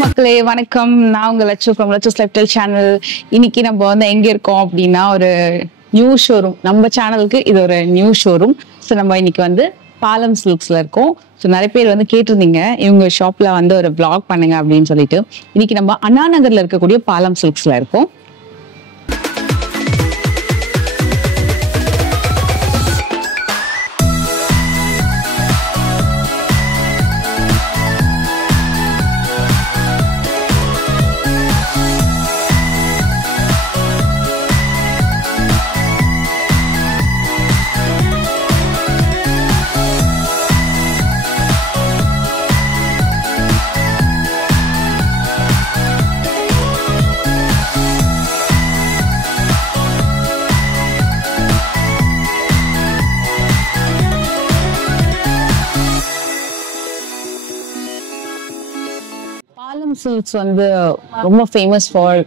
மக்களே வணக்கம். நான் உங்க லட்சு ஃப்ரம் லட்சூஸ் லைஃப்ஸ்டைல் சேனல். இன்னைக்கு நம்ம வந்து எங்க இருக்கோம் அப்படின்னா ஒரு நியூ ஷோரூம். நம்ம சேனலுக்கு இது ஒரு நியூ ஷோரூம். ஸோ நம்ம இன்னைக்கு வந்து பாலம் சில்க்ஸ்ல இருக்கோம். ஸோ நிறைய பேர் வந்து கேட்டிருந்தீங்க இவங்க ஷாப்ல வந்து ஒரு vlog பண்ணுங்க அப்படின்னு சொல்லிட்டு. இன்னைக்கு நம்ம அண்ணா நகர்ல இருக்கக்கூடிய பாலம் சில்க்ஸ்ல இருக்கோம். Palam silks வந்து ரொம்ப famous for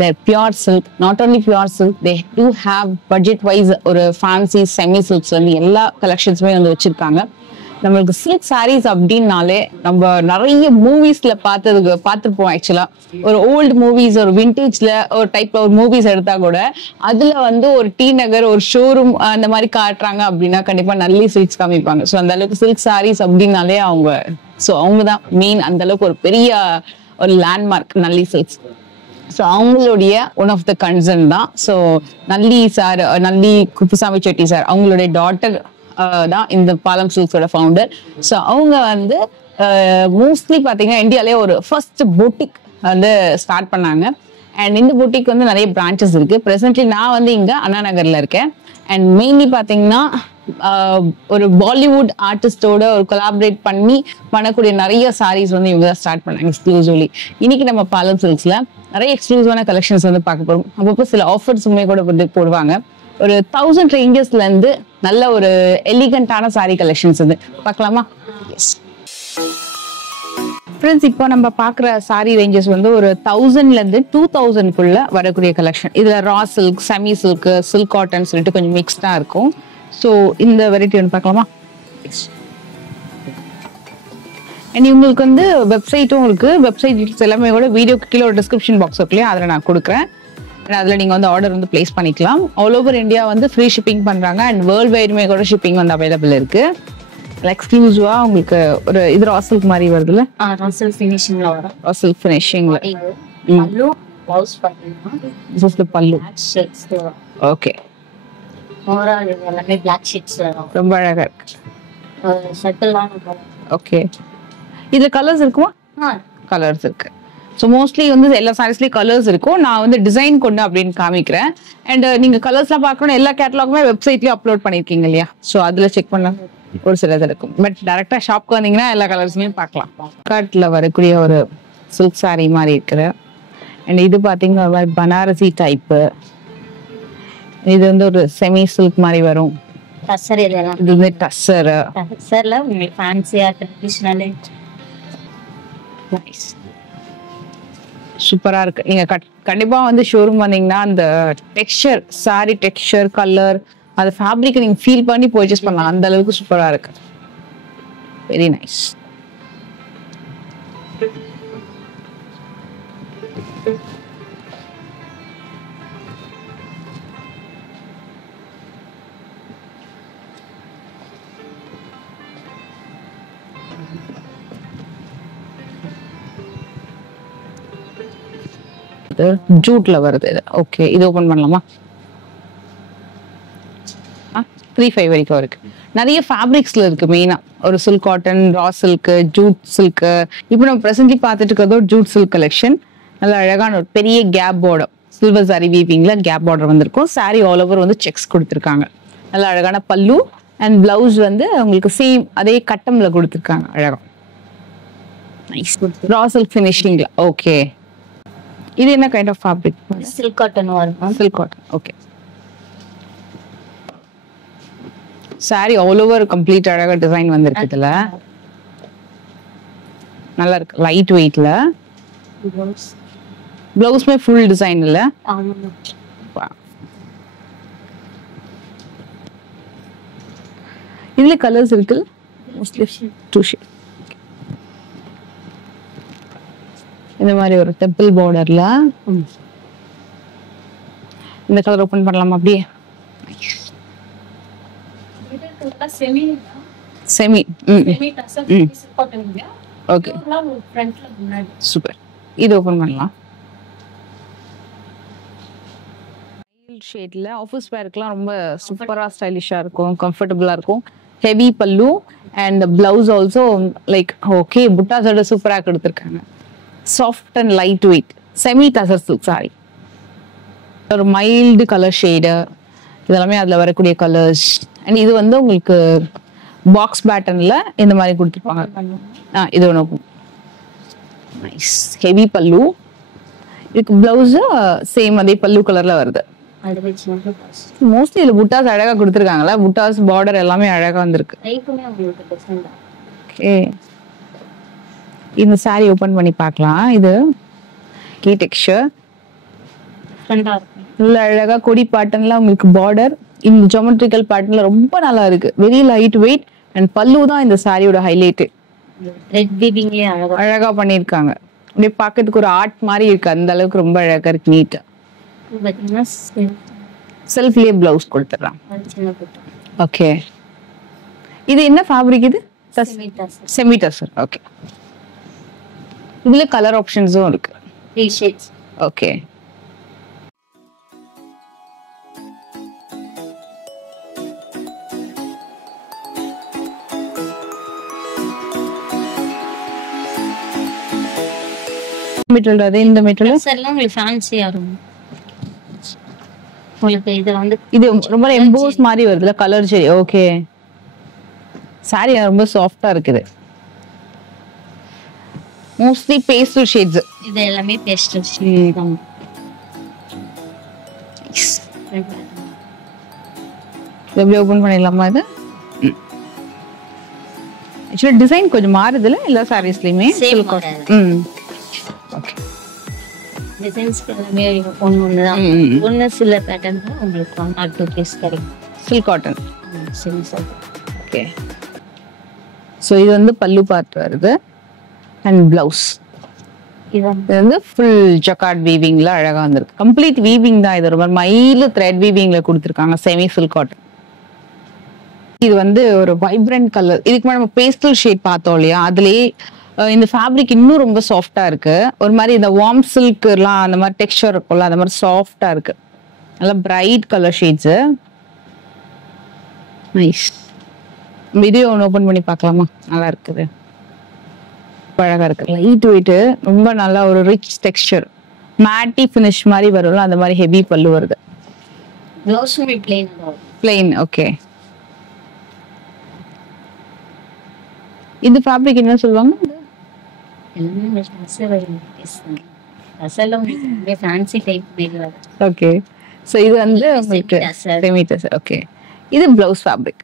their pure silk. Not only pure silk, they do have budget wise ஒரு fancy semi silks வந்து எல்லா கலெக்ஷன்ஸுமே வந்து வச்சிருக்காங்க. நம்மளுக்கு சில்க் சாரீஸ் அப்படின்னாலே நம்ம நிறைய மூவிஸ்ல பார்த்துருப்போம். ஆக்சுவலா ஒரு ஓல்டு மூவிஸ் ஒரு விண்டேஜ்ல ஒரு டைப்ல ஒரு மூவிஸ் எடுத்தா கூட அதுல வந்து ஒரு டி நகர் ஒரு ஷோரூம் அந்த மாதிரி காட்டுறாங்க அப்படின்னா கண்டிப்பா நல்ல சில்க்ஸ் காமிப்பாங்க. ஸோ அந்த அளவுக்கு சில்க் சாரீஸ் அப்படின்னாலே அவங்க தான் மெயின். அந்த அளவுக்கு ஒரு பெரிய ஒரு லேண்ட்மார்க் நல்லி சில்க்ஸ். ஸோ அவங்களுடைய ஒன் ஆஃப் த கன்சர்ன் தான். ஸோ நல்லி சார், நல்லி குப்புசாமி செட்டி சார், அவங்களுடைய டாட்டர் தான் இந்த பாலம் சில்க்ஸோட ஃபவுண்டர். ஸோ அவங்க வந்து மோஸ்ட்லி பார்த்தீங்கன்னா இந்தியாவிலே ஒரு ஃபர்ஸ்ட் பொட்டிக் வந்து ஸ்டார்ட் பண்ணாங்க. அண்ட் இந்த பொட்டிக் வந்து நிறைய பிரான்ச்சஸ் இருக்கு. ப்ரெசென்ட்லி நான் வந்து இங்கே அண்ணா நகர்ல இருக்கேன். அண்ட் மெயின்லி பார்த்தீங்கன்னா ஒரு பாலிவுட் ஆர்டிஸ்டோட ஒரு கொலாபரேட் பண்ணக்கூடிய நிறைய சாரீஸ் வந்து இவங்க தான் ஸ்டார்ட் பண்ணாங்க எக்ஸ்க்ளூசிவ்லி. இன்னைக்கு நம்ம பாலம் சில்க்ஸ்ல நிறைய எக்ஸ்க்ளூசிவான கலெக்ஷன்ஸ் வந்து பார்க்க போறோம். அப்பப்போ சில ஆஃபர்ஸுமே கூட வந்து போடுவாங்க. ஒரு 1000 ரேஞ்சஸ்ல இருந்து நல்ல ஒரு எலிகண்டான சாரி கலெக்ஷன்ஸ் வந்து பார்க்கலாமா? எஸ் ஃப்ரெண்ட்ஸ், இப்போ நம்ம பார்க்குற சாரி ரேஞ்சஸ் வந்து ஒரு 1000ல இருந்து 2000க்குள்ள வரக்கூடிய கலெக்ஷன். இதுல raw silk, semi silk, silk cotton சொல்லிட்டு கொஞ்சம் மிக்ஸ்டா இருக்கும். ஸோ இந்த வெரைட்டி வந்து பார்க்கலாமா? அண்ட் இவங்களுக்கு வந்து வெப்சைட்டும் இருக்கு. வெப்சைட் டீட்டெயில்ஸ் எல்லாமே கூட வீடியோக்கு கீழே ஒரு டிஸ்கிரிப்ஷன் பாக்ஸ் இருக்கு இல்லையா, அதில் நான் கொடுக்குறேன். அதில் நீங்கள் வந்து ஆர்டர் வந்து பிளேஸ் பண்ணிக்கலாம். ஆல் ஓவர் இந்தியா வந்து ஃப்ரீ ஷிப்பிங் பண்ணுறாங்க. அண்ட் வேர்ல்டு வைடுமே கூட ஷிப்பிங் வந்து அவைலபிள் இருக்கு. எக்ஸ்க்ளூசிவா உங்களுக்கு ஒரு இது ரா சில்க் மாதிரி வருதுல்ல, ரா சில்க் ஃபினிஷிங்ல வரும். ரா சில்க் ஃபினிஷிங்ல பல்லு ப்ளவுஸ் பாத்தீங்கன்னா this is the pallu. Shades வரும். ஓகே, ஓவரால் எல்லாமே Black ஷேட்ஸ் வரும். ரொம்ப அழகா இருக்கு. சட்டிலான கலர். ஓகே, இதுல கலர்ஸ் இருக்குமா? கலர்ஸ் இருக்கு. ஸோ மோஸ்ட்லி வந்து எல்லா சாரீஸ்லயும் கலர்ஸ் இருக்கும். நான் வந்து டிசைன் கொண்டு அப்படின்னு காமிக்கிறேன். அண்ட் நீங்க கலர்ஸ்லாம் பார்க்கணும், எல்லா கேட்டலாகுமே வெப்சைட்லயும் அப்லோட் பண்ணிருக்கீங்க இல்லையா? ஸோ அதுல செக் பண்ண ஒரு சிலது இருக்கும். பட் டைரக்டா ஷாப்க்கு வந்தீங்கன்னா எல்லா கலர்ஸுமே பார்க்கலாம். காட்டில் வரக்கூடிய ஒரு சில்க் சாரீ மாதிரி இருக்கிற. அண்ட் இது பார்த்தீங்கன்னா பனாரசி டைப்பு. இது வந்து ஒரு செமி சில்க் மாதிரி வரும். டசர் இதெல்லாம். இது வந்து டசர். டசர்ல உங்களுக்கு ஃபேன்சியா ட்ரெடிஷனல் நைஸ், சூப்பரா இருக்கு. நீங்க கண்டிப்பா வந்து ஷோரூம் வந்தீங்கன்னா அந்த டெக்ஸ்சர், சாரி டெக்ஸ்சர், கலர், அந்த ஃபேப்ரிக் நீங்க ஃபீல் பண்ணி பர்ச்சேஸ் பண்ணலாம். அந்த அளவுக்கு சூப்பரா இருக்கு. Very nice. ஜூட்ல வருது இது. ஓகே, இது ஓபன் பண்ணலாமா? 35 வரைக்கும் இருக்கு. நிறைய ஃபேப்ரிக்ஸ்ல இருக்கு. மெயினா ஒரு silk cotton, raw silk, jute silk. இப்போ நம்ம பிரசன்ட்லி பார்த்துட்டு இருக்கிறதோ ஜூட் சில்க் கலெக்ஷன். நல்ல அழகான ஒரு பெரிய கேப் பார்டர், சில்வர் சாரி வீவிங்ல கேப் பார்டர் வந்திருக்கும். சாரி ஆல் ஓவர் வந்து செக்ஸ் கொடுத்துருக்காங்க. நல்ல அழகான பல்லு அண்ட் பிளவுஸ் வந்து உங்களுக்கு சேம் அதே கட்டம்ல கொடுத்துருக்காங்க. அழகா நைஸ். ரா சில்க் ஃபினிஷிங்ல. ஓகே, இது என்ன kind of fabric? Silk cotton வரும். Silk cotton. Okay, sari all over complete அழகா டிசைன் வந்திருக்கு. இதுல நல்லா இருக்கு, லைட் வெயிட்ல. பிளவுஸ்மே ஃபுல் டிசைன் இல்ல? இதுல கலர்ஸ் இருக்குல்ல? Mostly 2 shade. இந்த மாதிரி ஒரு டெம்பிள் பார்டர்ல இந்த கலர் ஓபன் பண்ணலாமா அப்படியே? செமி. Okay super. இது ஓபன் பண்ணலாம். ஷேட்ல ஆஃபீஸ் வேர்க்குலாம் ரொம்ப சூப்பரா ஸ்டைலிஷா இருக்கும், கம்ஃபர்டபுளா இருக்கும். Heavy pallu and blouse also like okay புட்டாஸோட சூப்பரா கொடுத்துருக்காங்க. Soft and light weight semi tussar silk sari. ஒரு மைல்டு கலர் ஷேடு இதெல்லாமே அதில் வரக்கூடிய கலர்ஸ். அண்ட் இது வந்து உங்களுக்கு பாக்ஸ் பேட்டர்ன்ல இந்த மாதிரி கொடுத்துருப்பாங்க. இது ஒன்று நைஸ் ஹெவி பல்லு. இதுக்கு பிளவுஸ் சேம் அதே பல்லு கலர்ல வருது. மோஸ்ட்லி இதுல புட்டாஸ் அழகா கொடுத்துருக்காங்களா, புட்டாஸ் பார்டர் எல்லாமே அழகா வந்திருக்கு. ஓகே இந்த சாரி ஓபன் பண்ணி பார்க்கலாம். இது கீ டெக்ஸ்சர் நல்ல அழகா கொடி பேட்டர்ன்ல உங்களுக்கு பார்டர் இந்த ஜியோமெட்ரிக்கல் பேட்டர்ன்ல ரொம்ப நல்லா இருக்கு. வெரி லைட் வெயிட் அண்ட் பல்லு தான் இந்த சாரியோட ஹைலைட். ரெட் வீவிங்லயே அழகா பண்ணிருக்காங்க. அப்படியே பார்க்கிறதுக்கு ஒரு ஆர்ட் மாதிரி இருக்கு. அந்த அளவுக்கு ரொம்ப அழகா இருக்கு. நீட்டா செல்ஃப்லயே பிளவுஸ் கொடுத்துறான். ஓகே இது என்ன ஃபேப்ரிக்? இது செமி டசர். ஓகே இதுல கலர் ஆப்ஷன்ஸும் இருக்கு. 3 shades. ஓகே மெட்டீரியல் அது இந்த மெட்டீரியல் எல்லாம் உங்களுக்கு ஃபேன்சியா இருக்கும். உங்களுக்கு இது வந்து இது ரொம்ப எம்போஸ் மாதிரி வருதுல கலர் சரி. ஓகே சாரி ரொம்ப சாஃப்ட்டா இருக்குது. Mostly pastel shades. இது எல்லாமே பேஸ்டல் ஷேட் தான். எப்படி ஓபன் பண்ணிடலாமா? இது ஆக்சுவலி டிசைன் கொஞ்சம் மாறுதுல எல்லா சாரீஸ்லயுமே. ஓகே டிசைன்ஸ் எல்லாமே ஒன்று தான். ஒன்று சில பேட்டர்ன் தான் உங்களுக்கு 1 or 2 பீஸ் கிடைக்கும். Silk cotton. Silk. Okay so இது வந்து பல்லு பார்ட் வருது அண்ட் பிளவுஸ். இது வந்து ஃபுல் ஜக்கார்ட் வீவிங்ல அழகா வந்திருக்கு. கம்ப்ளீட் வீவிங் தான். இது ரொம்ப மைல்டு த்ரெட் வீவிங்ல கொடுத்துருக்காங்க. Semi silk cotton. இது வந்து ஒரு வைப்ரண்ட் கலர். இதுக்கு மேலே நம்ம பேஸ்டல் ஷேட் பார்த்தோம் இல்லையா, அதுலயே இந்த ஃபேப்ரிக் இன்னும் ரொம்ப சாஃப்டா இருக்கு. ஒரு மாதிரி இந்த வார்ம் சில்க்லாம் அந்த மாதிரி டெக்ஸ்சர் இருக்கும்ல, அந்த மாதிரி சாஃப்டா இருக்கு. நல்லா bright colour shades. Nice. Video ஒன்று ஓபன் பண்ணி பார்க்கலாமா? நல்லா இருக்குது, அழகா இருக்கு. லைட் வெயிட், ரொம்ப நல்லா ஒரு ரிச் டெக்ஸ்சர், மேட்டி ஃபினிஷ் மாதிரி வரும்ல அந்த மாதிரி ஹெவி பல்லு வருது. ப்ளவுஸுமே பிளெயின். ஓகே இந்த ஃபேப்ரிக் என்ன சொல்லுவாங்க? ஓகே சோ இது வந்து உங்களுக்கு செமி டசர். ஓகே இது ப்ளவுஸ் ஃபேப்ரிக்.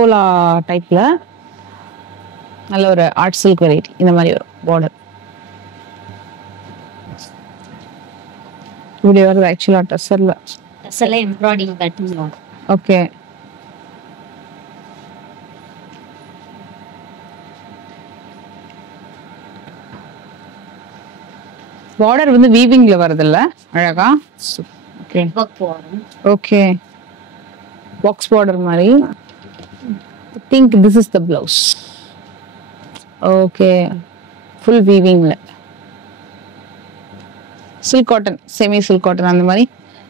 டோலா டைப்ல நல்ல ஒரு ஆர்ட் சில்க் வெரைட்டி. இந்த மாதிரி ஒரு பார்டர் இப்படி வருது. ஆக்சுவலா டசர்ல எம்ப்ராய்டிங் பேட்டர்ன். ஓகே பார்டர் வந்து வீவிங்ல வருதுல்ல அழகா. ஓகே ஓகே பாக்ஸ் பார்டர் மாதிரி. I think this is the blouse. Okay, full weaving la silk cotton, semi silk cotton அந்த மாதிரி.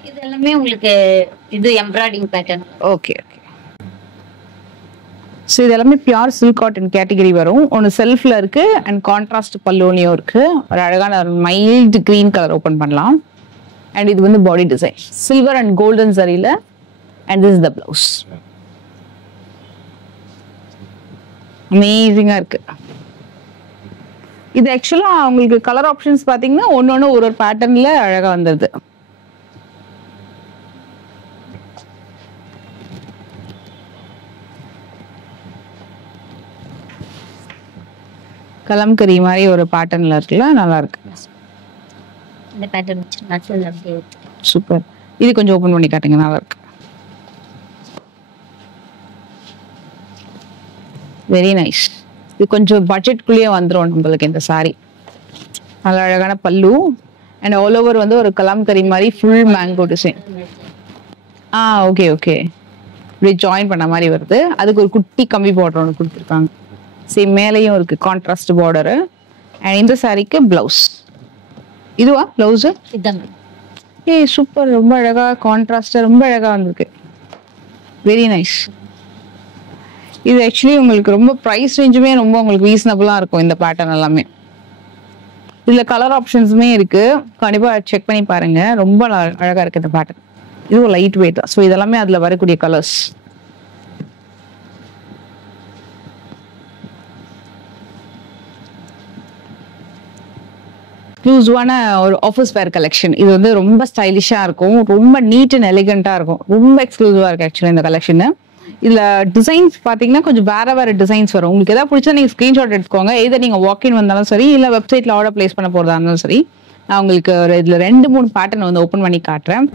இது எல்லாமே உங்களுக்கு இது embroidering pattern. Okay okay so இது எல்லாமே பியூர் சில்க் காட்டன் கேட்டகரி வரும். ஒன்னு செல்ஃப்ல இருக்கு அண்ட் கான்ட்ராஸ்ட் பல்லோனியும் இருக்கு. ஒரு அழகான மைல்டு கிரீன் கலர் ஓபன் பண்ணலாம். அண்ட் இது வந்து body design silver and golden சரியில. And this is the blouse. அமேசிங்கா இருக்கு. இது ஆக்சுவலா உங்களுக்கு கலர் ஆப்ஷன்ஸ் பாத்தீங்கன்னா ஒன்னொன்னு ஒரு பேட்டர்ன்ல அழகா வந்துருது. கலம்கரி மாதிரி ஒரு பேட்டர்ன்ல இருக்குல்ல, நல்லா இருக்கு. இந்த பேட்டர்ன் நட்சல் அப்படியே சூப்பர். இது கொஞ்சம் ஓபன் பண்ணி காட்டுங்க, நல்லா இருக்கு. Very nice. இது கொஞ்சம் பட்ஜெட்குள்ளேயே வந்துடும் நம்மளுக்கு இந்த சாரி. நல்ல அழகான பல்லு அண்ட் ஆல் ஓவர் வந்து ஒரு கலம்கரி மாதிரி full mango design. Okay okay. இப்படி ஜாயின் பண்ண மாதிரி வருது. அதுக்கு ஒரு குட்டி கம்பி பார்டர் ஒன்று கொடுத்துருக்காங்க. சேம் மேலேயும் இருக்கு கான்ட்ராஸ்ட் பார்டரு. அண்ட் இந்த சாரிக்கு பிளவுஸ். இதுவா பிளவுஸ்? சூப்பர். ரொம்ப அழகா கான்ட்ராஸ்டா ரொம்ப அழகா வந்திருக்கு. Very nice. இது ஆக்சுவலி உங்களுக்கு ரொம்ப ப்ரைஸ் ரேஞ்சுமே ரொம்ப உங்களுக்கு ரீசனபிளா இருக்கும் இந்த பேட்டர்ன் எல்லாமே. இதுல கலர் ஆப்ஷன்ஸுமே இருக்கு, கண்டிப்பா செக் பண்ணி பாருங்க. ரொம்ப அழகா இருக்கு இந்த பேட்டர்ன். இதுவும் லைட் வெயிட் தான். ஸோ இதெல்லாமே அதுல வரக்கூடிய கலர்ஸ். எக்ஸ்க்ளூசிவான ஒரு ஆஃபீஸ் வேர் கலெக்ஷன். இது வந்து ரொம்ப ஸ்டைலிஷா இருக்கும், ரொம்ப நீட் அண்ட் எலிகண்டா இருக்கும். ரொம்ப எக்ஸ்க்ளூசிவா இருக்கு ஆக்சுவலி இந்த கலெக்ஷன். இதுல டிசைன்ஸ் பாத்தீங்கன்னா கொஞ்சம் வேற டிசைன்ஸ் வரும். உங்களுக்கு ஏதாவது பிடிச்சா நீங்க ஸ்கிரீன்ஷாட் எடுத்துக்கோங்க. இதை நீங்க வாக்இன் வந்தாலும் சரி, இல்ல வெப்சைட்ல ஆர்டர் பிளேஸ் பண்ண போறதா இருந்தாலும் சரி. நான் உங்களுக்கு ஒரு இதுல 2-3 பேட்டர்ன் வந்து ஓபன் பண்ணி காட்டுறேன்.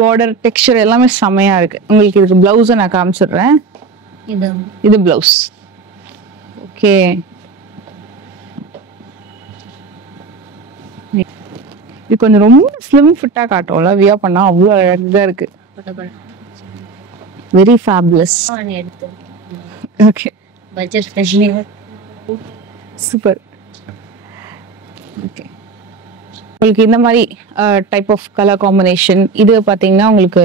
பார்டர் டெக்ஸ்சர் எல்லாமே செமையா இருக்கு. உங்களுக்கு இதுக்கு பிளவுஸை நான் காமிச்சிடுறேன். இது பிளவுஸ். ஓகே. இது கொஞ்சம் ரொம்ப ஸ்லிம் ஃபிட்டா காட்டும்ல, வியா பண்ணா அவ்வளோ அழகா இருக்கு. Very fabulous. Okay. Budget friendly. Super. Okay. உங்களுக்கு இந்த மாதிரி டைப் ஆஃப் கலர் காம்பினேஷன் இது பாத்தீங்கன்னா உங்களுக்கு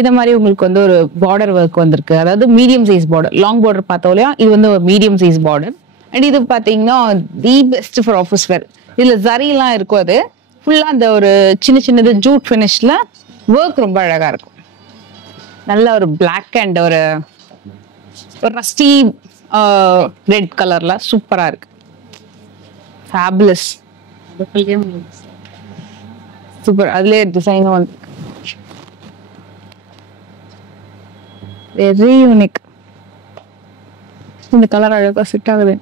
இந்த மாதிரி உங்களுக்கு வந்து ஒரு பார்டர் ஒர்க் வந்திருக்கு. அதாவது medium size border. Long border பார்த்தோம் இல்லையா, இது வந்து ஒரு மீடியம் சைஸ் பார்டர். அண்ட் இது பாத்தீங்கன்னா the best for office wear. இதுல ஜரிலாம் இருக்கும். அது ஃபுல்லா அந்த ஒரு சின்னது ஜூட் ஃபினிஷ்ல ஒர்க் ரொம்ப அழகா இருக்கும். நல்ல ஒரு பிளாக் அண்ட் ஒரு ரஸ்டி ரெட் கலர்ல சூப்பரா இருக்கு. ஃபேபுலஸ். சூப்பர். அதுலயே டிசைனும் வந்து வெரி யூனிக். இந்த கலர் அழகா செட் ஆகுது.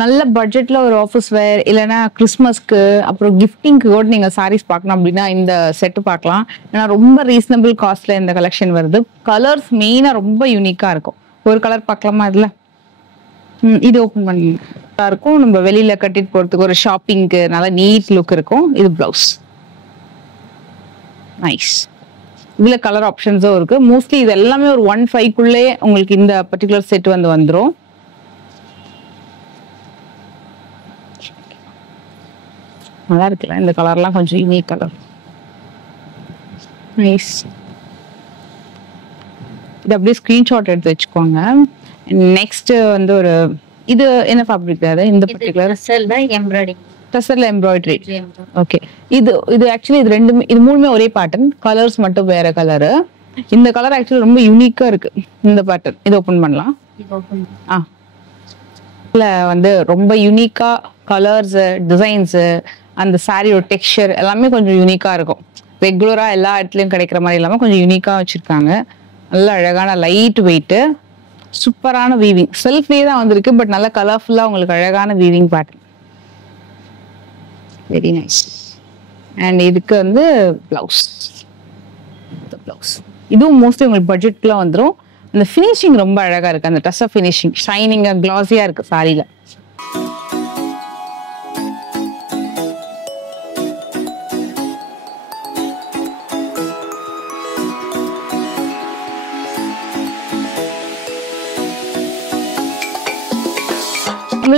நல்ல பட்ஜெட்ல ஒரு ஆஃபீஸ் வேர் இல்லைன்னா கிறிஸ்மஸ்க்கு அப்புறம் கிஃப்டிங்க்கு கூட நீங்க சாரீஸ் பார்க்கணும் அப்படின்னா இந்த செட்டு பார்க்கலாம். ஏன்னா ரொம்ப ரீசனபிள் காஸ்ட்ல இந்த கலெக்ஷன் வருது. கலர்ஸ் மெயினா ரொம்ப யூனிக்கா இருக்கும். ஒரு கலர் பார்க்கலாமா இதுல? இது ஓப்பன் பண்ணி இருக்கும். நம்ம வெளியில கட்டிட்டு போறதுக்கு ஒரு ஷாப்பிங்க்கு நல்ல நீட் லுக் இருக்கும். இது பிளவுஸ். நைஸ். இதுல கலர் ஆப்ஷன்ஸும் இருக்கு. மோஸ்ட்லி இது எல்லாமே ஒரு 1.5 உங்களுக்கு இந்த பர்டிகுலர் செட் வந்து வந்துடும். நல்லா இருக்குல்ல இந்த கலர்லாம், கொஞ்சம் யூனிக் கலர். நைஸ். இது அப்படியே ஸ்கிரீன்ஷாட் எடுத்து வச்சுக்கோங்க. நெக்ஸ்ட் வந்து ஒரு இது என்ன ஃபேப்ரிக் அது? இந்த பர்టిక్యులர் டசர்ல எம்ப்ராய்டரி. ஓகே. இது ஆக்சுவலி இது மூணுமே ஒரே பேட்டர்ன், கலர்ஸ் மட்டும் வேற கலரு. இந்த கலர் ஆக்சுவலி ரொம்ப யூனிக்கா இருக்கு இந்த பேட்டர்ன். இது ஓபன் பண்ணலாம். இல்ல வந்து ரொம்ப யூனிக்கா கலர்ஸ், டிசைன்ஸ், அந்த சாரியோட டெக்ஸ்சர் எல்லாமே கொஞ்சம் யூனிக்கா இருக்கும். ரெகுலரா எல்லா இடத்துலயும் கிடைக்கிற மாதிரி இல்லாம கொஞ்சம் யூனிக்கா வச்சிருக்காங்க. நல்ல அழகான லைட் வெயிட், சூப்பரான வீவிங். செல்ஃப்லயே தான் வந்திருக்கு, பட் நல்ல கலர்ஃபுல்லா உங்களுக்கு அழகான weaving pattern. Very nice. And இதுக்கு வந்து பிளவுஸ். இதுவும் மோஸ்ட்லி உங்களுக்கு பட்ஜெட்ல வந்துடும். அந்த ஃபினிஷிங் ரொம்ப அழகா இருக்கு. அந்த டஸ்ஸர் ஃபினிஷிங் ஷைனிங்கா கிளாஸியா இருக்கு சாரியில.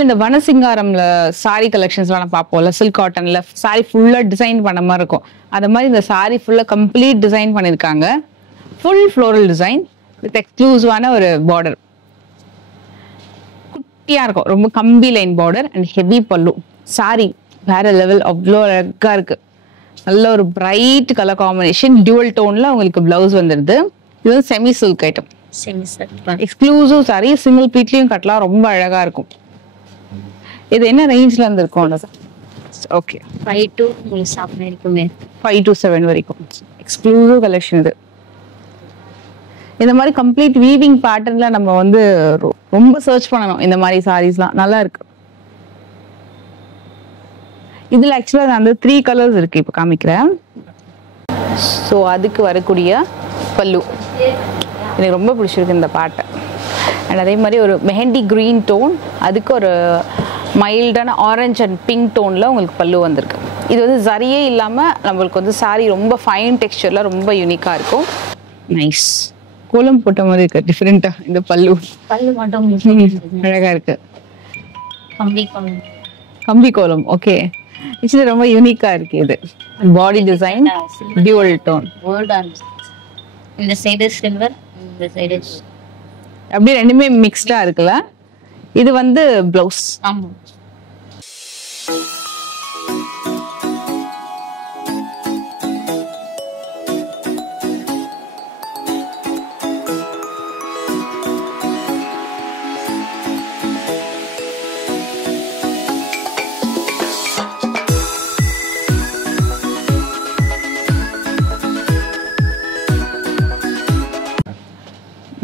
இந்த வனசிங்காரம்ல சாரி கலெக்ஷன்ஸ்லாம் பார்ப்போம்ல, சில்க் காட்டன்ல சாரி ஃபுல்லா டிசைன் பண்ண மாதிரி இருக்கும். அந்த மாதிரி இந்த சாரி ஃபுல்லா கம்ப்ளீட் டிசைன் பண்ணிருக்காங்க. ஃபுல் ஃப்ளோரல் டிசைன் வித் எக்ஸ்க்ளூசிவான ஒரு பார்டர். குட்டியா இருக்கும், ரொம்ப கம்பி line border and heavy pallu. Sari வேற லெவல், அவ்வளோ அழகா இருக்கு. நல்ல ஒரு பிரைட் கலர் காம்பினேஷன், டியூவல் டோன்ல உங்களுக்கு பிளவுஸ் வந்துருது. இது வந்து semi silk item. Semi silk exclusive sari, single பீட்லயும் கட்டலாம், ரொம்ப அழகா இருக்கும். இது என்ன ரேஞ்ச்ல இருந்து இருக்கும்? ஓகே, 5 to உங்களுக்கு ஷாப் இருக்குமே 5 to 7 வரைக்கும் எக்ஸ்க்ளூசிவ் கலெக்ஷன் இது. இந்த மாதிரி கம்ப்ளீட் வீவிங் பேட்டர்ன்ல நம்ம வந்து ரொம்ப சர்ச் பண்ணணும். இந்த மாதிரி சாரீஸ்லாம் நல்லா இருக்கு. இதுல ஆக்சுவலா நான் வந்து 3 கலர்ஸ் இருக்கு, இப்போ காமிக்கிறேன். ஸோ அதுக்கு வரக்கூடிய பல்லு எனக்கு ரொம்ப பிடிச்சிருக்கு இந்த பேட்டர்ன். அண்ட் அதே மாதிரி ஒரு மெஹந்தி கிரீன் டோன், அதுக்கு ஒரு மைல்டான ஆரஞ்ச் அண்ட் பிங்க் டோன்ல உங்களுக்கு பல்லு வந்திருக்கு. இது வந்து சரியே இல்லாம நம்மளுக்கு வந்து சாரி ரொம்ப ஃபைன் டெக்ஸ்சர்ல ரொம்ப யூனிக்கா இருக்கும். நைஸ், கோலம் போட்ட மாதிரி இருக்கு, டிஃப்ரெண்டா இந்த பல்லு மட்டும் அழகா இருக்கு. கம்பி கோலம் கம்பி கோலம், ஓகே. ஆக்சுவலி ரொம்ப யூனிக்கா இருக்கு இது. Body design dual tone, gold on இந்த சைடு சில்வர், இந்த சைடு அப்படியே ரெண்டுமே மிக்ஸ்டா இருக்குல்ல. இது வந்து பிளவுஸ். ஆமா.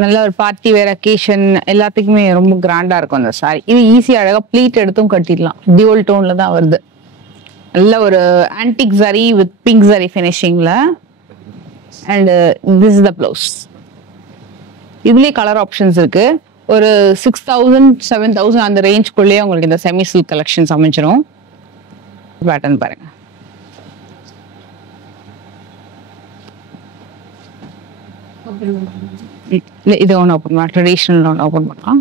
நல்ல ஒரு பார்ட்டி வேர் அக்கேஷன் எல்லாத்துக்குமே ரொம்ப கிராண்டா இருக்கும் அந்த சாரி. இது ஈஸியா அழகா ப்ளீட் எடுத்தும் கட்டிடலாம். டியூவல் டோன்ல தான் வருது. நல்ல ஒரு ஆன்டிக் சரி வித் பிங்க் சரி ஃபினிஷிங்ல. And this is the blouse. இதுலயே கலர் ஆப்ஷன்ஸ் இருக்கு. ஒரு 6000 7000 அந்த ரேஞ்ச்குள்ளேயே உங்களுக்கு இந்த செமி சில்க் கலெக்ஷன்ஸ் அமைஞ்சிரும். பேட்டர்ன் பாருங்க. இது ஒன்று ஓப்பன் பண்ணலாம், ட்ரெடிஷ்னல் ஒன்று ஓப்பன் பண்ணலாம்.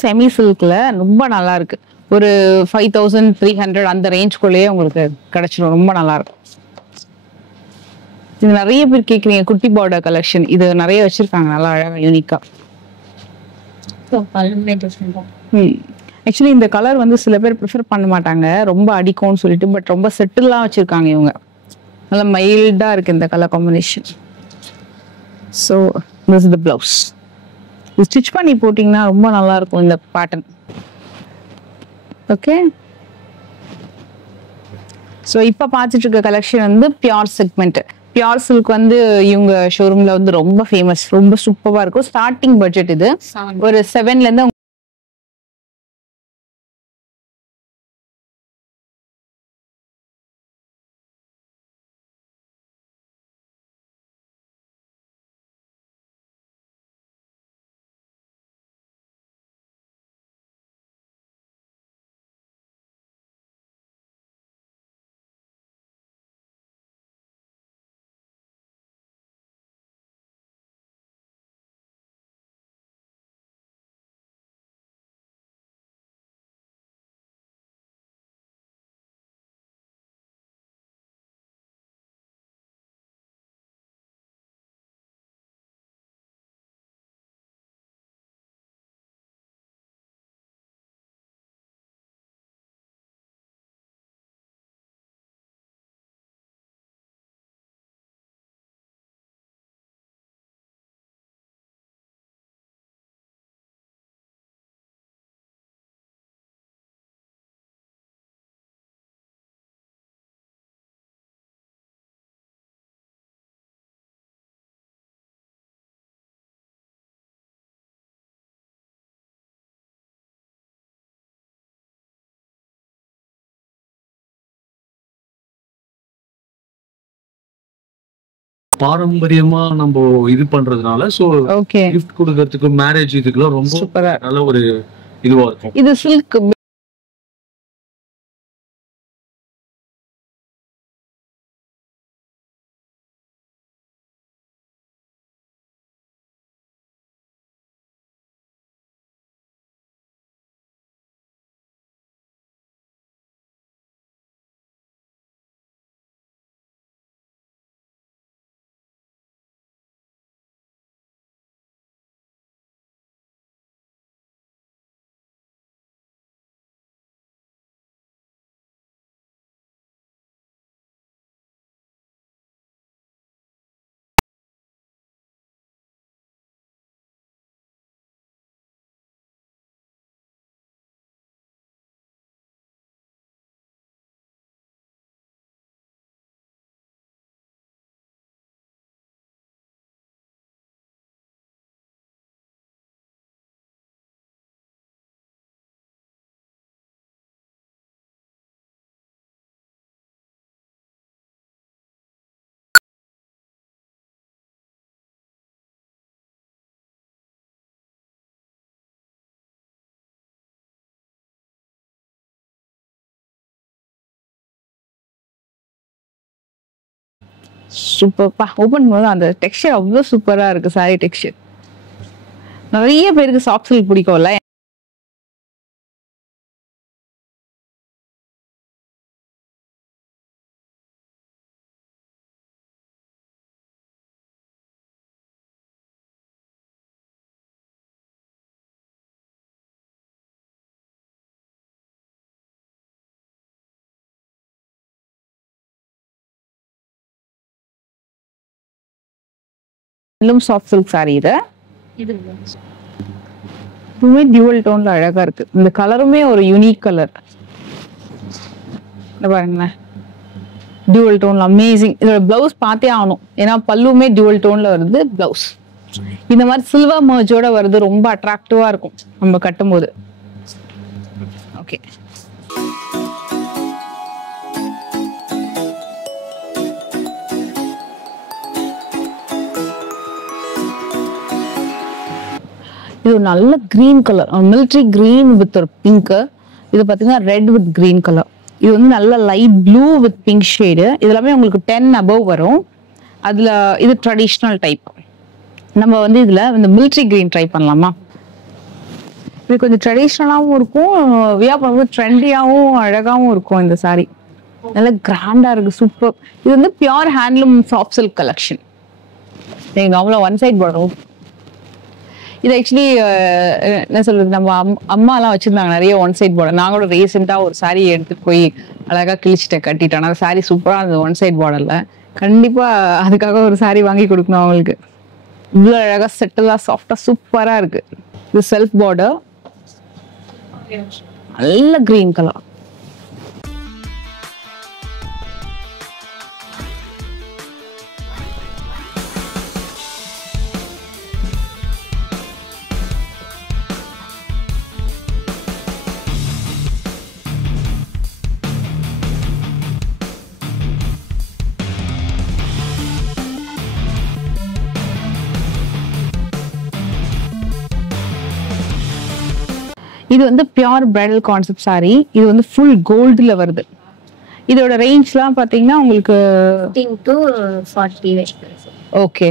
செமி சில்க்ல ரொம்ப நல்லா இருக்கு. ஒரு 5300 அந்த ரேஞ்ச்குள்ளேயே உங்களுக்கு கிடைச்சிடும். ரொம்ப நல்லா இருக்கும். இது நிறைய பேர் கேட்குறீங்க, குட்டி பார்டர் கலெக்ஷன். இது நிறைய வச்சிருக்காங்க, நல்லா அழகா யூனிக்கா. ஆக்சுவலி இந்த கலர் வந்து சில பேர் ப்ரிஃபர் பண்ண மாட்டாங்க, ரொம்ப அடிக்கும்னு சொல்லிட்டு. பட் ரொம்ப செட்டில்லாம் வச்சிருக்காங்க இவங்க. நல்லா மைல்டா இருக்கு இந்த colour combination. So this is the blouse. இது ஸ்டிச் பண்ணி போட்டிங்கன்னா ரொம்ப நல்லா இருக்கும் இந்த பேட்டர்ன். ஓகே, ஸோ இப்போ பார்த்துட்டு இருக்க கலெக்ஷன் வந்து பியூர் செக்மெண்ட். பியூர் சில்க் வந்து இவங்க ஷோரூம்ல வந்து ரொம்ப ஃபேமஸ், ரொம்ப சூப்பரா இருக்கும். ஸ்டார்டிங் பட்ஜெட் இது ஒரு 7ல இருந்து பாரம்பரியமா நம்ம இது பண்றதுனால சோ ஓகே கிஃப்ட் கொடுக்கறதுக்கு மேரேஜ் இதுக்கெல்லாம் ரொம்ப சூப்பரா நல்ல ஒரு இதுவா இருக்கும். இது சில்க் சூப்பர்ப்பா. ஓபன் பண்ணும்போது அந்த டெக்ஸ்சர் அவ்வளவு சூப்பரா இருக்கு. சாரி டெக்ஸ்சர் நிறைய பேருக்கு சாஃப்ட் சில்க் பிடிக்கும்ல. சாஃப்ட் சில்க் சாரி இது. இதுவுமே டியூவல் டோன்ல அழகா இருக்கு. இந்த கலருமே ஒரு யூனிக் கலர். பாருங்களேன், டியூவல் டோன்ல அமேசிங். இதோட பிளவுஸ் பார்த்தே ஆகணும், ஏன்னா பல்லுமே டியூவல் டோன்ல வருது. பிளவுஸ் இந்த மாதிரி சில்வர் மர்ஜோட வருது. ரொம்ப அட்ராக்டிவா இருக்கும் நம்ம கட்டும் போது. ஓகே, இது ஒரு நல்ல green colour, military green with ஒரு பிங்க். இது பாத்தீங்கன்னா ரெட் வித் கிரீன் கலர். இது வந்து நல்ல light blue with pink shade. இது எல்லாமே உங்களுக்கு 10 above வரும். அதுல இது ட்ரெடிஷ்னல் டைப். நம்ம வந்து இதுல இந்த மிலிட்ரி கிரீன் ட்ரை பண்ணலாமா? இது கொஞ்சம் ட்ரெடிஷ்னலாகவும் இருக்கும், வியா பண்ணும்போது ட்ரெண்டியாகவும் அழகாகவும் இருக்கும். இந்த சாரி நல்ல கிராண்டா இருக்கு, சூப்பர். இது வந்து pure handloom soft silk collection. நார்மலா ஒன் சைட் பார்டர். இது ஆக்சுவலி என்ன சொல்றது, நம்ம அம்மா எல்லாம் வச்சிருந்தாங்க நிறைய ஒன் சைட் பார்டர். நான் கூட ரீசெண்டா ஒரு சாரி எடுத்துட்டு போய் அழகா கிழிச்சிட்டேன், கட்டிட்டேன். அந்த சாரி சூப்பரா இருந்தது ஒன் சைட் பார்டர்ல. கண்டிப்பா அதுக்காக ஒரு சாரி வாங்கி கொடுக்கணும் அவங்களுக்கு. இவ்வளவு அழகா செட்டிலா சாஃப்டா சூப்பரா இருக்கு. இது செல்ஃப் பார்டர், நல்ல கிரீன் கலர். இது வந்து பியூர் பிரைடல் கான்செப்ட் சாரி. இது வந்து ஃபுல் கோல்டுல வருது. இதோட ரேஞ்ச்லாம் பாத்தீங்கன்னா உங்களுக்கு 15 to 40. Okay,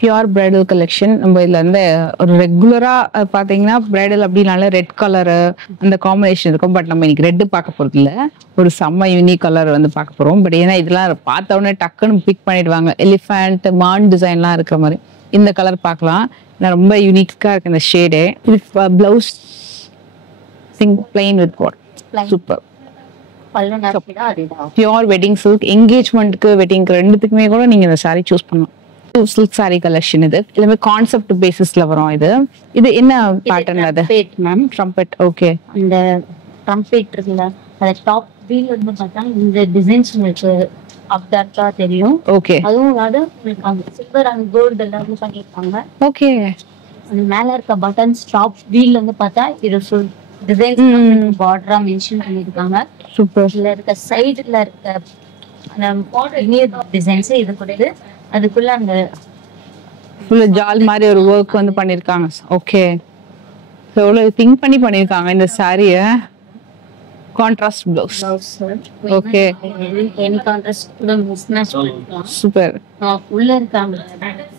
pure bridal collection. நம்ம இதுல வந்து ஒரு ரெகுலரா பாத்தீங்கன்னா பிரைடல் அப்படின்னால ரெட் கலரு அந்த காம்பினேஷன் இருக்கும். பட் நம்ம இன்னைக்கு ரெட் பார்க்க போறது இல்ல, ஒரு செம்ம யூனிக் கலர் வந்து பார்க்க போறோம். பட் ஏன்னா இதெல்லாம் பார்த்த உடனே டக்குன்னு பிக் பண்ணிடுவாங்க. எலிஃபண்ட் மான் டிசைன்லாம் இருக்கிற மாதிரி இந்த கலர் பார்க்கலாம். ரொம்ப யூனிக்கா இருக்கு இந்த ஷேடு. இது பிளவுஸ் பிளைன் வித் பாட், சூப்பர். Pure wedding silk. என்கேஜ்மெண்ட்க்கு வெட்டிங்க்கு ரெண்டுத்துக்குமே கூட நீங்க இந்த சாரி சூஸ் பண்ணலாம். Silk sari collection. இது எல்லாமே கான்செப்ட் பேசிஸ்ல வரும். இது என்ன பேட்டர்ன்? அது மேம் ட்ரம்பெட். ஓகே, அந்த ட்ரம்பெட் இருக்குல்ல, அந்த டாப் வீல் வந்து பார்த்தா இந்த டிசைன்ஸ் உங்களுக்கு அப்டார்க்கா தெரியும். ஓகே, அதுவும் இல்லாத உங்களுக்கு அந்த சில்வர் அண்ட் கோல்டு எல்லாம் பண்ணிருக்காங்க. ஓகே, அந்த மேல இருக்க பட்டன்ஸ் டாப் வீல் வந்து பார்த்தா இது ஃபுல் டிசைன்ஸ் பார்டரா மென்ஷன் பண்ணிருக்காங்க. சூப்பர். இதுல இருக்க சைடுல இருக்க அந்த டிசைன்ஸ் இது கூட அதுக்குள்ள அந்த ஃபுல் ஜால் மாதிரி ஒரு ஒர்க் வந்து பண்ணிருக்காங்க. ஓகே, எவ்வளவு திங்க் பண்ணி பண்ணிருக்காங்க இந்த சாரிய. Contrast blouse. Okay, any contrast கூட மிக்ஸ் மேட்ச் பண்ணிக்கலாம். சூப்பர். உள்ள இருக்காங்க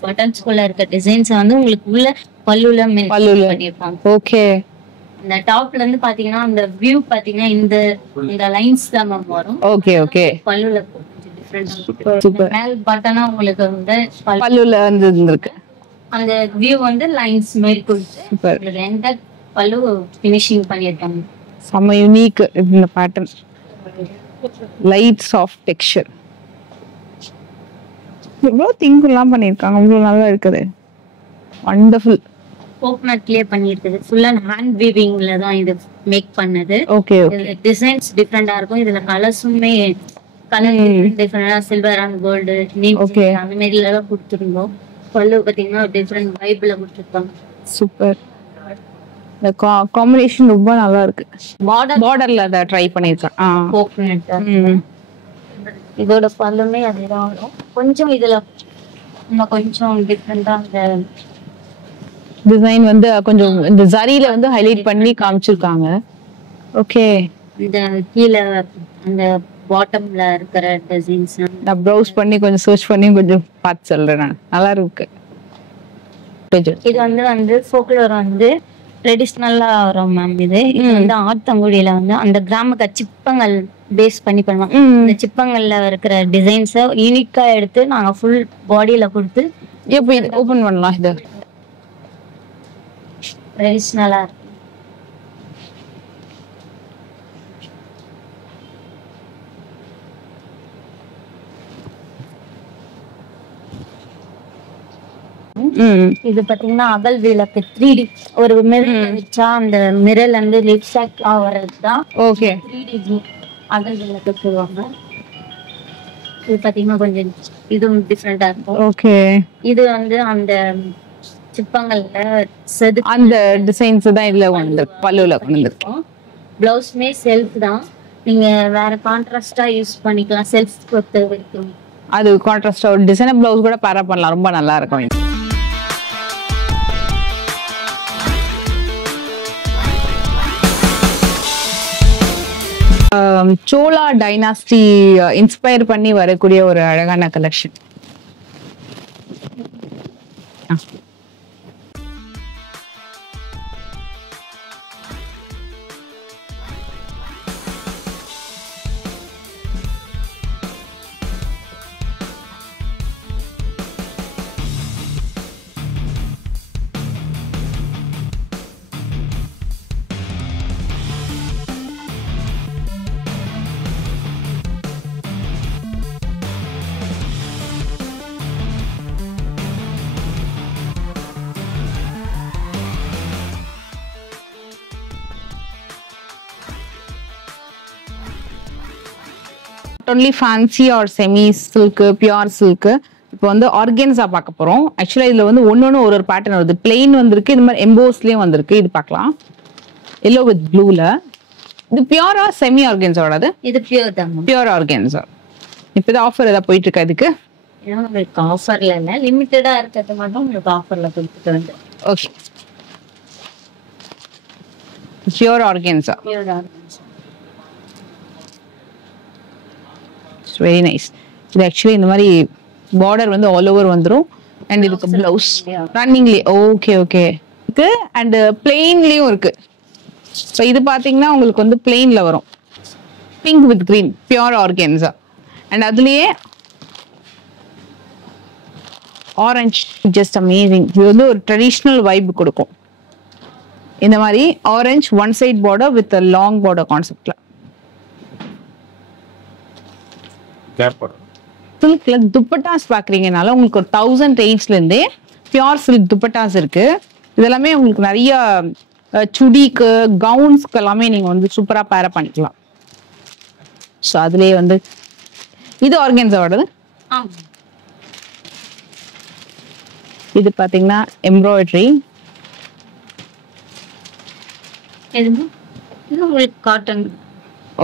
பட்டன்ஸ் குள்ள இருக்க டிசைன்ஸ் வந்து உங்களுக்கு உள்ள பல்லுல பண்ணிருப்பாங்க. ஓகே, இந்த டாப்ல இருந்து பாத்தீங்கன்னா அந்த வியூ பாத்தீங்கன்னா இந்த லைன்ஸ் தான் வரும். ஓகே, ஓகே, பல்லுல சூப்பர். மேல் பட்டனா உங்களுக்கு வந்து பல்லுல வந்து இருக்கு. அந்த வியூ வந்து லைன்ஸ் மாதிரி கொடுத்து சூப்பர். ரெண்டா பல்லு ஃபினிஷிங் பண்ணிருக்காங்க. செம்ம யூனிக் இந்த பேட்டர்ன். Light soft texture. எவ்வளவு திங்க் எல்லாம் பண்ணிருக்காங்க, அவ்வளவு நல்லா இருக்குது. வண்டர்ஃபுல். கோகனட்லயே பண்ணிருக்குது. ஃபுல்லா ஹேண்ட் வீவிங்ல தான் இது மேக் பண்ணது. ஓகே, டிசைன்ஸ் டிஃபரெண்டா இருக்கும். இதுல கலர்ஸுமே கலர் டிஃபரெண்டா சில்வர் அண்ட் கோல்டு அந்த மாதிரி எல்லாம் கொடுத்துருந்தோம். பல்லு பாத்தீங்கன்னா டிஃபரெண்ட் வைப்ல கொடுத்துருக்காங்க. சூப்பர். இந்த காம்பினேஷன் ரொம்ப நல்லா இருக்கு. பார்டர்ல அத ட்ரை பண்ணிருக்கேன். கோகனட் இதோட பல்லுமே அதுதான் வரும். கொஞ்சம் இதுல இன்னும் கொஞ்சம் டிஃபரெண்டா அந்த டிசைன் வந்து கொஞ்சம் இந்த ஜரியில வந்து ஹைலைட் பண்ணி காமிச்சிருக்காங்க. ஓகே, இந்த கீழே அந்த பாட்டம்ல இருக்கிற டிசைன்ஸ். நான் ப்ரௌஸ் பண்ணி கொஞ்சம் சர்ச் பண்ணி கொஞ்சம் பார்த்து சொல்றேன். நான் நல்லா இருக்கு. இது வந்து ஃபோக்லோர் வந்து ட்ரெடிஷ்னலா வரும் மேம். இது வந்து ஆத்தங்குடியில வந்து அந்த கிராம சிப்பங்கள் பேஸ் பண்ணி பண்ணுவாங்க. இந்த சிப்பங்கள்ல இருக்கிற டிசைன்ஸை யூனிக்கா எடுத்து நாங்க ஃபுல் பாடியில கொடுத்து இப்போ இது ஓபன் பண்ணலாம். இது ட்ரெடிஷ்னலா இருக்கு. இது பாத்தீங்கன்னா அகல் விளக்கு 3D ஒரு மிரர் வச்சா அந்த மிரர்ல இருந்து லிப்ஸ்டிக் ஆவறதுதான். ஓகே 3D அகல் விளக்கு சொல்லுவாங்க. இது பாத்தீங்கன்னா கொஞ்சம் இதுவும் டிஃபரெண்டா இருக்கும். ஓகே இது வந்து அந்த சிப்பங்கள்ல அந்த டிசைன்ஸ் தான் இதுல வந்து பல்லுல கொண்டிருக்கோம். பிளவுஸ்மே செல்ஃப் தான். நீங்க வேற கான்ட்ராஸ்டா யூஸ் பண்ணிக்கலாம். செல்ஃப் பொறுத்த வரைக்கும் அது கான்ட்ராஸ்டா ஒரு டிசைனர் பிளவுஸ் கூட பேர் பண்ணலாம். ரொம்ப நல்லா இருக்கும். சோலா டைனாஸ்டி இன்ஸ்பயர் பண்ணி வரக்கூடிய ஒரு அழகான collection. only fancy or semi silk, pure silk. இப்போ வந்து ஆர்கன்ஸா பார்க்க போறோம். ஆக்சுவலா இதுல வந்து ஒன்னொன்னு ஒரு பேட்டர்ன் வருது. பிளெயின் வந்திருக்கு, இது மாதிரி எம்போஸ்லயும் வந்திருக்கு. இது பார்க்கலாம். yellow with blueல. இது பியூரா செமி ஆர்கன்ஸாவோடது? இது பியூர் தான். Pure organza. இப்போ இது ஆஃபர் ஏதாவது போயிட்டு இருக்கா இதுக்கு? உங்களுக்கு ஆஃபர்ல இல்ல, லிமிட்டடா இருக்கிறது மட்டும் உங்களுக்கு ஆஃபர்ல கொடுத்துட்டு வந்து. Okay. Pure organza. Pure organza. Very nice. இது ஆக்சுவலி இந்த மாதிரி பார்டர் வந்து ஆல் ஓவர் வந்துரும். அண்ட் இதுக்கு பிளவுஸ் ரன்னிங்லயே. Okay okay. இது அண்ட் பிளெயின்லயும் இருக்கு. ஸோ இது பாத்தீங்கன்னா உங்களுக்கு வந்து பிளெயின்ல வரும். Pink with green pure organza. And அதுலயே ஆரஞ்சு ஜஸ்ட் அமேசிங். இது வந்து ஒரு ட்ரெடிஷ்னல் வைப் கொடுக்கும். இந்த மாதிரி orange one side border with long border கான்செப்ட்ல. சில்க்ல துப்பட்டாஸ் பாக்குறீங்கனால உங்களுக்கு ஒரு 1008ல இருந்தே பியூர் சில்க் துப்பட்டாஸ் இருக்கு. இதெல்லாமே உங்களுக்கு நிறைய சுடிக்கு கவுன்ஸ்க்கு எல்லாமே நீங்க வந்து சூப்பரா பேர பண்ணிக்கலாம். ஸோ அதுலயே வந்து இது ஆர்கன்ஸாவோடது. இது பாத்தீங்கன்னா எம்ப்ராய்டரி. இது உங்களுக்கு காட்டன்.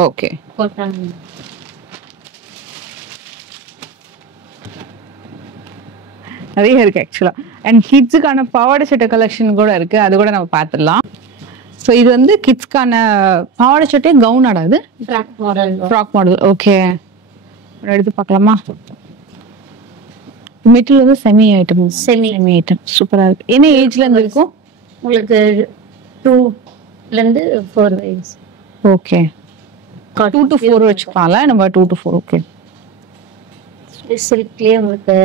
Okay cotton. நிறைய இருக்கு ஆக்சுவலா. அண்ட் கிட்ஸுக்கான பாவாடை சட்டை கலெக்ஷன் கூட இருக்கு. அது கூட நம்ம பார்த்துடலாம். ஸோ இது வந்து கிட்ஸ்க்கான பாவாடை சட்டை கவுன் ஆடாது, ஃப்ராக் மாடல். ஓகே, எடுத்து பார்க்கலாமா? மெட்டீரியல் வந்து செமி ஐட்டம். செமி ஐட்டம் சூப்பரா இருக்கு. என்ன ஏஜ்ல இருந்து இருக்கும் உங்களுக்கு? 2ல இருந்து 4 வயசு. ஓகே, 2 to 4 வச்சுக்கலாம்ல நம்ம. 2 to 4. ஓகே. சில்க்லயே உங்களுக்கு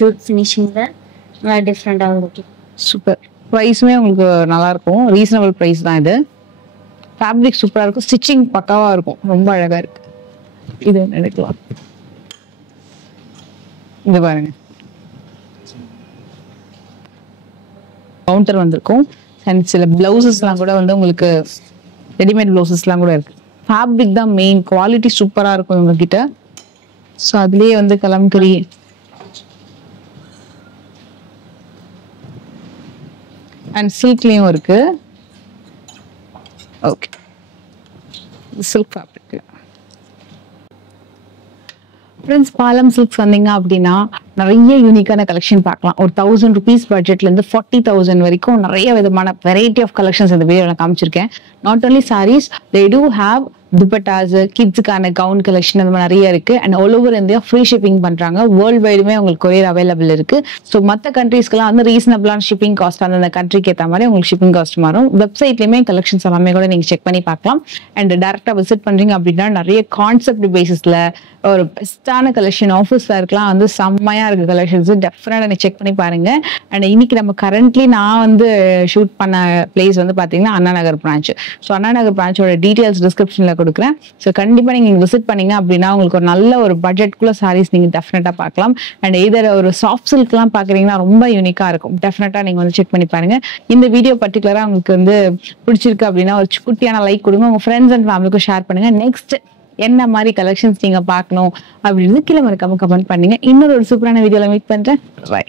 ஜூட் ஃபினிஷிங்ல டிஃபரெண்டா இருக்கு. சூப்பர். ப்ரைஸுமே உங்களுக்கு நல்லா இருக்கும். ரீசனபிள் ப்ரைஸ் தான் இது. ஃபேப்ரிக் சூப்பரா இருக்கும். ஸ்டிச்சிங் பக்காவா இருக்கும். ரொம்ப அழகா இருக்கு. இது எடுக்கலாம். இது பாருங்க, கவுண்டர் வந்திருக்கும். அண்ட் சில பிளவுசஸ்லாம் கூட வந்து உங்களுக்கு ரெடிமேட் பிளவுசஸ்லாம் கூட இருக்கு. ஃபேப்ரிக் தான் மெயின். குவாலிட்டி சூப்பரா இருக்கும் இவங்க கிட்ட. ஸோ அதுலயே வந்து கலம்கரி அண்ட் சில்க்லயும் இருக்கு. Okay, silk fabric. ஃப்ரெண்ட்ஸ், பாலம் சில்க்ஸ் வந்தீங்க அப்படின்னா நிறைய யூனிக்கான கலெக்ஷன் பார்க்கலாம். ஒரு 1000 rupees பட்ஜெட்லேருந்து 40,000 வரைக்கும் நிறைய விதமான வெரைட்டி ஆஃப் கலெக்ஷன்ஸ் இந்த வீடியோவில் காமிச்சிருக்கேன். Not only saris, they do have dupattas, கிட்ஸுக்கான கவுன் கலெக்ஷன் அந்த மாதிரி நிறைய இருக்கு. And all over India free shipping பண்றாங்க. வேர்ல்டு வைடுமே உங்களுக்கு கொரியர் அவைலபிள் இருக்கு. ஸோ மற்ற கண்ட்ரீஸ்க்குலாம் வந்து ரீசனபிளான ஷிப்பிங் காஸ்ட் அந்த கண்ட்ரிக்கு ஏற்ற மாதிரி உங்களுக்கு ஷிப்பிங் காஸ்ட் மாறும். வெப்சைட்லயுமே கலெக்ஷன்ஸ் எல்லாமே கூட நீங்க செக் பண்ணி பார்க்கலாம். அண்ட் டேரக்டா விசிட் பண்றீங்க அப்படின்னா நிறைய கான்செப்ட் பேசிஸ்ல ஒரு பெஸ்டான கலெக்ஷன் ஆஃபீஸ் வேர்க்கெலாம் வந்து செம்மையா இருக்கு கலெக்ஷன்ஸ். டெஃபினட்டா நீ செக் பண்ணி பாருங்க. அண்ட் இன்னைக்கு நம்ம கரண்ட்லி நான் வந்து ஷூட் பண்ண பிளேஸ் வந்து பாத்தீங்கன்னா Anna Nagar branch. So Anna Nagar பிரான்ச்சோட details டிஸ்கிரிப்ஷன்ல கொடுக்குறேன். ஸோ கண்டிப்பா நீங்க விசிட் பண்ணீங்க அப்படின்னா உங்களுக்கு ஒரு நல்ல ஒரு பட்ஜெட்குள்ள சாரீஸ் நீங்க டெஃபினட்டா பார்க்கலாம். அண்ட் இதர ஒரு சாஃப்ட் சில்க்லாம் பாக்குறீங்கன்னா ரொம்ப யூனிக்கா இருக்கும். டெஃபினட்டா நீங்க வந்து செக் பண்ணி பாருங்க. இந்த வீடியோ பர்டிகுலரா உங்களுக்கு வந்து பிடிச்சிருக்கு அப்படின்னா ஒரு குட்டியான லைக் கொடுங்க. உங்க ஃப்ரெண்ட்ஸ் அண்ட் ஃபேமிலிக்கும் ஷேர் பண்ணுங்க. நெக்ஸ்ட் என்ன மாதிரி கலெக்ஷன்ஸ் நீங்க பார்க்கணும் அப்படின்னு கீழே மறக்காம கமெண்ட் பண்ணுங்க. இன்னொரு சூப்பரான வீடியோல மீட் பண்றேன். பை.